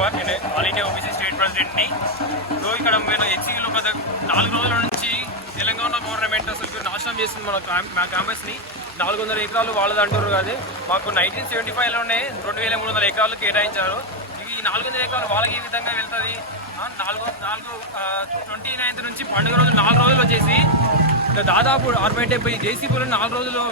కుమార్, నేను all India OBC state ప్రెసిడెంట్ని. So ఇక్కడ మేము హెచ్సిలో గత 4 రోజుల నుంచి తెలంగాణ గవర్నమెంట్ అసలు నాశనం చేస్తుంది మా క్యాంపస్ని. 400 ఎకరాలు వాళ్ళది అంటారు కదా, మాకు 1975లోనే 2300 ఎకరాలు కేటాయించారు. ఈ 400 ఎకరాలు వాళ్ళకి ఏ విధంగా వెళ్తుంది? 29th నుంచి పండుగ రోజు 4 రోజులు వచ్చేసి దాదాపు 60-70 జేసీబీలు 4 రోజులు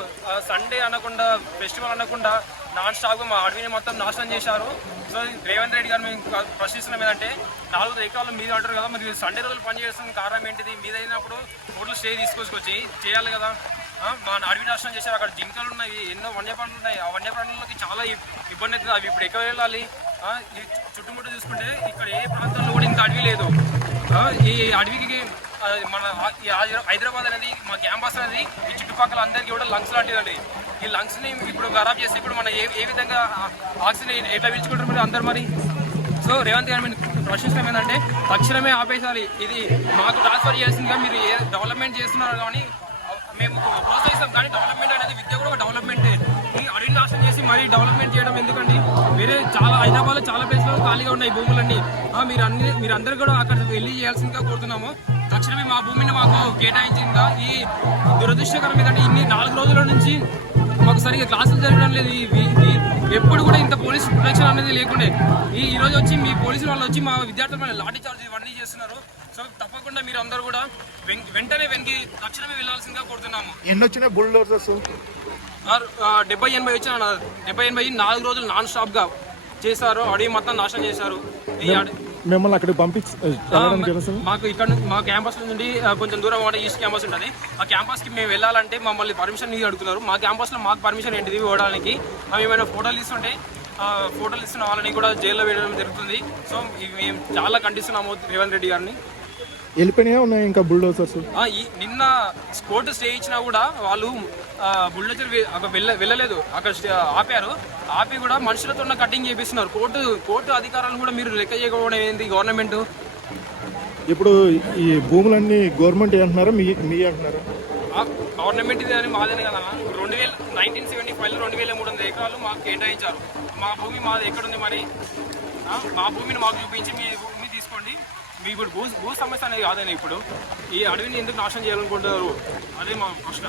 సండే అనకుండా ఫెస్టివల్ అనకుండా నాన్ స్టాప్గా మా అడవిని మొత్తం నాశనం చేశారు. సో రేవంత్ రెడ్డి గారు మేము ప్రశ్నిస్తున్నాం ఏంటంటే 400 ఎకరాలు మీరు అంటారు కదా, మరి సండే రోజులు పనిచేస్తున్న కారణం ఏంటిది? మీదైనప్పుడు హోటల్ స్టే తీసుకొచ్చి చేయాలి కదా. మా అడవి నాశనం చేశారు. అక్కడ జింకలు ఉన్నాయి, ఎన్నో వన్యప్రాణులు ఉన్నాయి. ఆ వన్యప్రాణులకి చాలా ఇబ్బంది అవుతుంది. అవి ఇప్పుడు ఎక్కడ వెళ్ళాలి? చుట్టుముట్టు చూసుకుంటే ఇక్కడ ఏ ప్రాంతంలో కూడా ఇంత అడవి లేదు. ఈ అడవికి మన హైదరాబాద్ అనేది, మా క్యాంపస్ అనేది ఈ చుట్టుపక్కల అందరికీ కూడా లంగ్స్ లాంటిదండి. ఈ లంగ్స్ని ఇప్పుడు ఖరాబ్ చేసి ఇప్పుడు మనం ఏ విధంగా ఆక్సిజన్ ఎట్లా పీల్చుకుంటారు మరి అందరు మరి? సో రేవంత్ గారు ప్రశ్నించడం ఏంటంటే తక్షణమే ఆపేసాలి. ఇది మాకు ట్రాన్స్ఫర్ చేయాల్సిందిగా. మీరు ఏ డెవలప్మెంట్ చేస్తున్నారు కానీ మేము ప్రోత్సహిస్తాం, కానీ డెవలప్మెంట్ అనేది విద్య కూడా ఒక డెవలప్మెంటే. ఈ అడవిని నాశనం చేసి మరీ డెవలప్మెంట్ చేయడం ఎందుకండి? వేరే చాలా హైదరాబాద్లో చాలా ప్లేస్లో ఖాళీగా ఉన్నాయి భూములన్నీ. మీరందరూ కూడా అక్కడ వెళ్ళి చేయాల్సిందిగా కోరుతున్నాము. తక్షణమే మా భూమిని మాకు కేటాయించిందిగా. ఈ దురదృష్టకరం ఏంటంటే ఇన్ని 4 రోజుల నుంచి మాకు సరిగ్గా క్లాసులు జరగడం లేదు. ఎప్పుడు కూడా ఇంత పోలీస్ ప్రొటెక్షన్ అనేది లేకుండే ఈ రోజు వచ్చి మీ పోలీసులు వాళ్ళు వచ్చి మా విద్యార్థుల మీద లాఠీ చార్జ్ ఇవన్నీ చేస్తున్నారు. సో తప్పకుండా మీరు అందరూ కూడా వెంటనే తక్షణమే వెళ్ళాల్సిందిగా కోరుతున్నాము. ఎన్ని వచ్చినాయి బుల్డోజర్స్? 70-80 వచ్చిన 70-80 4 రోజులు నాన్ స్టాప్ గా చేశారు. అడవి మొత్తం నాశనం చేశారు. మిమ్మల్ని అక్కడికి మాకు ఇక్కడ మా క్యాంపస్ నుండి కొంచెం దూరం ఈస్ట్ క్యాంపస్ ఉంటుంది. ఆ క్యాంపస్ కి మేము వెళ్ళాలంటే మమ్మల్ని పర్మిషన్ అడుగుతున్నారు. మా క్యాంపస్ లో మాకు పర్మిషన్ ఏంటిది ఇవ్వడానికి? మేము ఏమైనా ఫోటోలు ఇస్తుంటే ఫోటోలు ఇస్తున్న వాళ్ళని కూడా జైల్లో వేయడం జరుగుతుంది. సో మేము చాలా ఖండిస్తున్నాము రేవంత్ రెడ్డి గారిని. వెళ్ళిపోయినా ఉన్నాయి ఇంకా బుల్డోజర్స్. నిన్న కోర్టు స్టే ఇచ్చినా కూడా వాళ్ళు బుల్డోజర్ వెళ్ళలేదు. అక్కడ ఆపారు. ఆపి కూడా మనుషులతో కటింగ్ చేపిస్తున్నారు. కోర్టు అధికారాలను కూడా మీరు లెక్క చేయకపోవడం ఏంది గవర్నమెంట్? ఇప్పుడు ఈ భూములన్నీ గవర్నమెంట్ అంటున్నారా మీ అంటున్నారా? గవర్నమెంట్ ఇది అని మాదేనే కదా. 1975లో 2300 ఎకరాలు మాకు కేటాయించారు. మా భూమి మాది ఎక్కడుంది మరి? మా భూమిని మాకు చూపించి మీ భూమి తీసుకోండి. మీ ఇప్పుడు భూ సమస్య అనేది కాదని ఇప్పుడు ఈ అడవిని ఎందుకు నాశనం చేయాలనుకుంటారు? అదే మా ప్రశ్న.